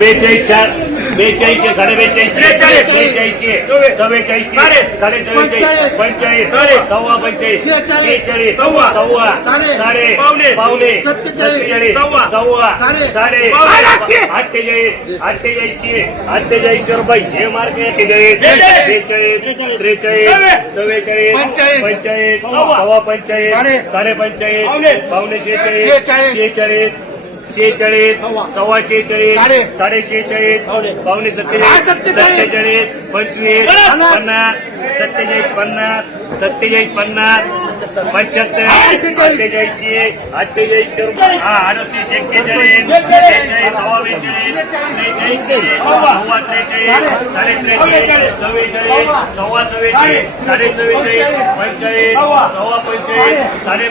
बेचाळीस चार बेचाळीसशे साडे बेचाळीसशे. बेचाळीसशे चव्वे- चव्वेचाळीसशे साडे. चव्वेचाळीस पंचेचाळीस साडे. सव्वा शेहेचाळीस. बेचाळीस सव्वा. सव्वा साडे. पावणे. पावणे सत्तेचाळीस. सव्वा. सव्वा साडे. अठ्ठेचाळीस अठ्ठेचाळीसशे अठ्ठेचाळीसशे रुपये हे मार्क अठ्ठेचाळीस बेचाळीस. त्रेचाळीस चव्वे. चव्वेचाळीस. पंचेचाळीस सव्वा. पंचेचाळीस साडे. पावणे. पावणे शेहेचाळीस शेहेचाळीस. शेहेचाळीस सव्वा शेहेचाळीस साडे. शेहेचाळीस पावणे सत्तेचाळीस सत्तेचाळीस. पंचवीस पन्नास. सत्तेचाळीस पन्नास सत्तेचाळीस पन्नास पंच्याहत्तर अठ्ठेचाळीस. अठ्ठेचाळीसशे अठ्ठेचाळीसशे रुपये. हा अडतीस एक्केचाळीस बेचाळीस सव्वा बेचाळीस त्रेचाळीसशे सव्वा त्रेचाळीस साडे. त्रेचाळीस चव्वेचाळीस सव्वा. चव्वेचाळीस साडे. चव्वेचाळीस पंचेचाळीस सव्वा. पंचेचाळीस साडे.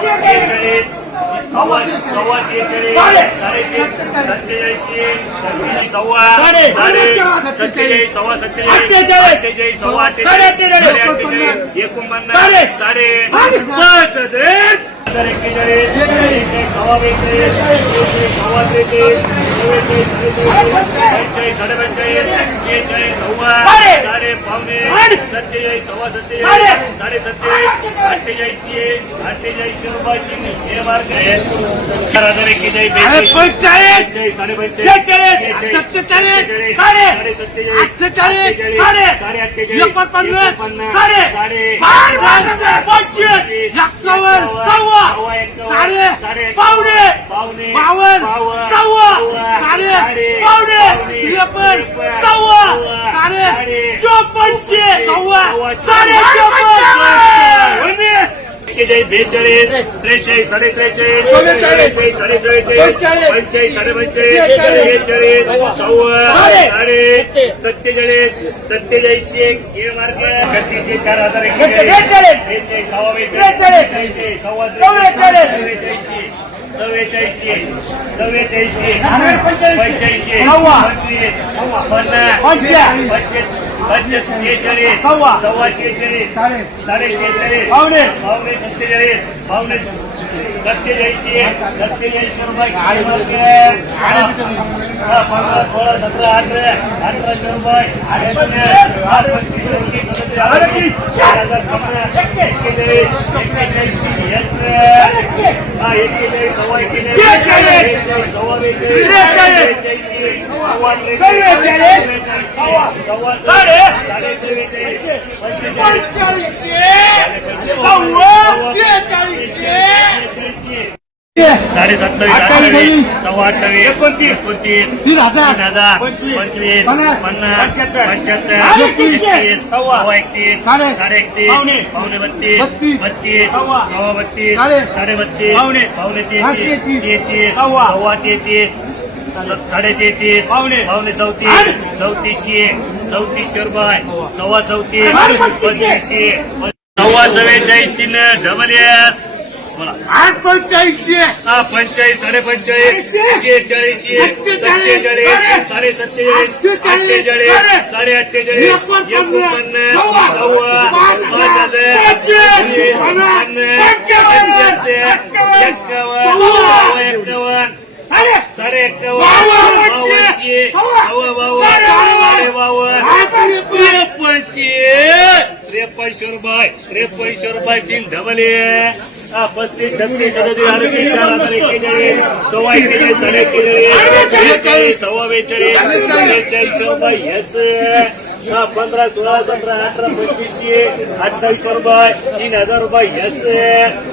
शेहेचाळीस सव्वा जय शेहेचाळीस साडे सत्तेचाळीसशे सत्तेचाळीस साडे. सत्तेचाळीस सव्वा सत्तेचाळीस अठ्ठेचाळीस. सव्वा अठ्ठेचाळीस एकोणपन्नास साडे. पाच हजार एक्केचाळीस सव्वा बेचाळीस सव्वा त्रेचाळीस साडे सव्वा साडे. पावणे सत्तेचाळीस सव्वा सत्तेचाळीस साडे सत्तेचाळीस अठ्ठेचाळीसशे अठ्ठेचाळीसशे रुपयाची हे मार्क आहे चार हजार एक्केचाळीस बेचाळीस पंचेचाळीस. पंचेचाळीस, साडे पंचेचाळीस शेहेचाळीस. शेहेचाळीस, सत्तेचाळीस. सत्तेचाळीस, साडे. साडे सत्तेचाळीस अठ्ठेचाळीस. अठ्ठेचाळीस, साडे. साडे अठ्ठेचाळीस एकोणपन्नास. एकोणपन्नास, साडे. साडे पंचवीस. पंचवीस. एक्कावन्न. सव्वा. साडे. पावणे. पावणे बावन्न. सव्वा. साडे. पावणे. त्रेपन्न. सव्वा. साडे. चोपन्नशे. सव्वा. साडे चोपन्न. एक्केचाळीस बेचाळीस त्रेचाळीस साडे त्रेचाळीस चव्वेचाळीस. चव्वेचाळीस, साडे चव्वेचाळीस पंचेचाळीस. पंचेचाळीस साडे पंचेचाळीस शेहेचाळीस. बेचाळीस सव्वा साडे. सत्तेचाळीस सत्तेचाळीसशे हे मार्क छत्तीसशे चार हजार बेचाळीस. सव्वा त्रेचाळीस. बेचाळीस त्रेचाळीस, सव्वा चव्वेचाळीस. चव्वेचाळीसशे चव्वेचाळीसशे चव्वेचाळीसशे आणि पंचेचाळीस. पंच्याऐंशी सव्वा. पंचवीस पन्नास पंच्याऐंशी. पंचवीस पंचवीस शेहेचाळीस सव्वा. सव्वा शेहेचाळीस साडे. साडे शेहेचाळीस पावणे. पावणे सत्तेचाळीस पावणे सत्तेचाळीसशे सत्तेचाळीसशे रुपये साडे. सत्तावीस अठ्ठावीस, सव्वा अठ्ठावीस एकोणतीस. एकोणतीस तीन हजार. तीन हजार पंचवीस. पन्नास. पंच्याहत्तर. एकतीस सव्वा. सव्वा एकतीस साडे. साडे एकतीस पावणे. बत्तीस बत्तीस. सव्वा. बत्तीस साडे. साडे बत्तीस पावणे. पावणे तेहतीस तेहतीस. सव्वा तेहतीस साडे तेहतीस पावणे. पावणे? चौतीस चौतीसशे चौतीसशे रुपये सव्वा चौतीस पस्तीसशे. सव्वा चव्वेचाळीस तीन डबल एस. आठ पंच्याऐंशी हा पंचेचाळीस साडे पंचेचाळीस शेहेचाळीस सत्तेचाळीस साडे सत्तेचाळीस साडे अठ्ठेचाळीस एकोणपन्नास सव्वा. पाच हजार पंचवीस, पन्नास पंच्याहत्तर एक्कावन्न सव्वा एक्कावन्न साडे एक्कावन्न बावनशे सव्वा बावन्न साडे बावन्न रुपये त्रेपनशे रुपये तीन हा, पस्तीस छत्तीस सव्वा बेचाळीस बेचाळीस हा पंधरा सोळा सतरा अठरा पंचवीसशे अठ्ठावीसशे रुपये तीन हजार रुपये येस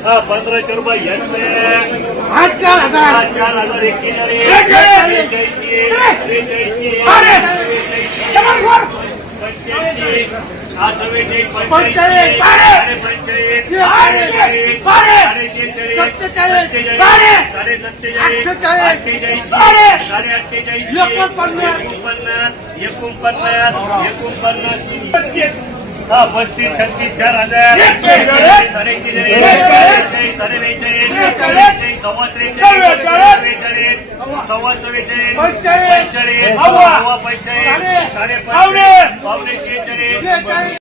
हा पंधराशे रुपये येस चार हजार. बेचाळीसशे त्रेचाळीसशे पंच्याऐंशी पस्तीस छत्तीस चार हज़ार. साडे साडे बेचाळीस बेचाळीस सव्वा चव्वेचाळीस पंचेचाळीस. पंचेचाळीस सव्वा. पंचेचाळीस पावणे. शेहेचाळीस